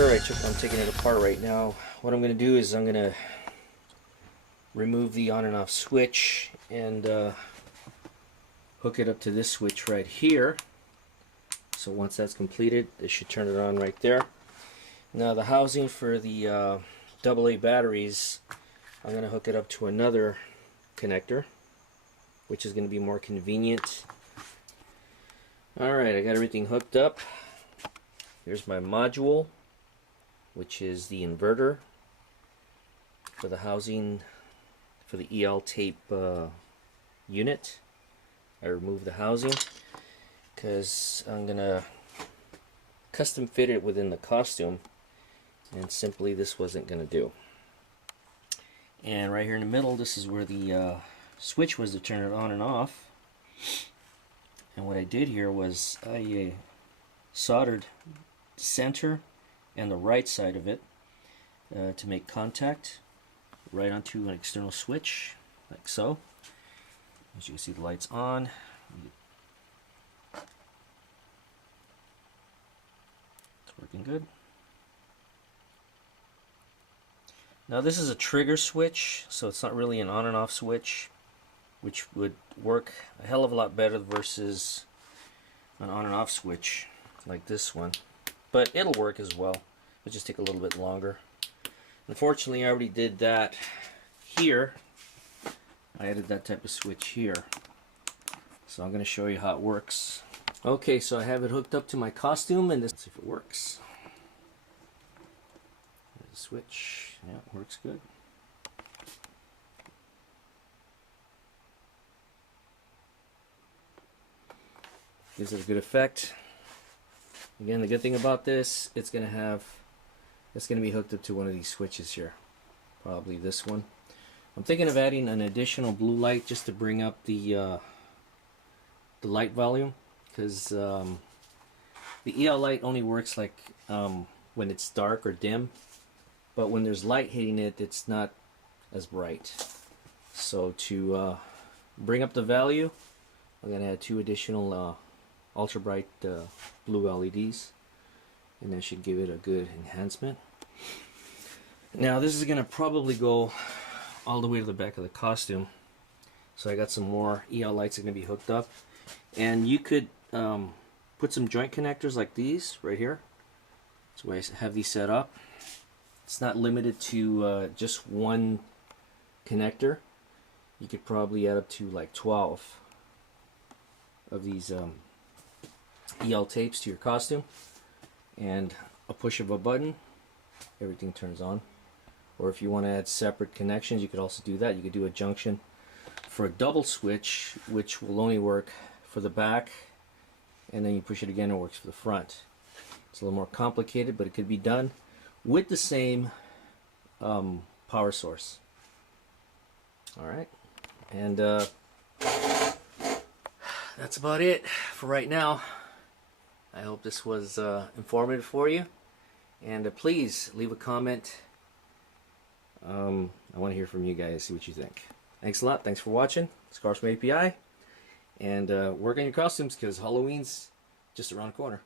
inverter. I'm taking it apart right now. What I'm going to do is I'm going to remove the on and off switch and hook it up to this switch right here. So once that's completed, it should turn it on right there. Now the housing for the AA batteries, I'm going to hook it up to another connector, which is going to be more convenient. Alright, I got everything hooked up. Here's my module, which is the inverter for the housing for the EL tape unit. I removed the housing because I'm gonna custom fit it within the costume, and simply this wasn't gonna do. And right here in the middle, this is where the switch was to turn it on and off. And what I did here was I soldered the center and the right side of it to make contact right onto an external switch, like so. As you can see, the light's on. It's working good. Now this is a trigger switch, so it's not really an on and off switch, which would work a hell of a lot better versus an on and off switch like this one. But it'll work as well. It'll just take a little bit longer. Unfortunately, I already did that here. I added that type of switch here. So I'm going to show you how it works. Okay, so I have it hooked up to my costume, and let's see if it works. There's a switch. Yeah, it works good. Gives it a good effect. Again, the good thing about this, it's going to be hooked up to one of these switches here. Probably this one. I'm thinking of adding an additional blue light just to bring up the light volume, because the EL light only works like when it's dark or dim, but when there's light hitting it, it's not as bright. So to bring up the value, I'm going to add 2 additional ultra bright blue LEDs, and that should give it a good enhancement. Now this is going to probably go all the way to the back of the costume, so I got some more EL lights that are going to be hooked up, and you could put some joint connectors like these right here. That's why I have these set up. It's not limited to just one connector. You could probably add up to like 12 of these EL tapes to your costume, and a push of a button, everything turns on. Or if you want to add separate connections, you could also do that. You could do a junction for a double switch, which will only work for the back, and then you push it again, it works for the front. It's a little more complicated, but it could be done with the same power source. Alright, and that's about it for right now. I hope this was informative for you, and please leave a comment. I want to hear from you guys, see what you think. Thanks a lot. Thanks for watching. Scars from API, and work on your costumes because Halloween's just around the corner.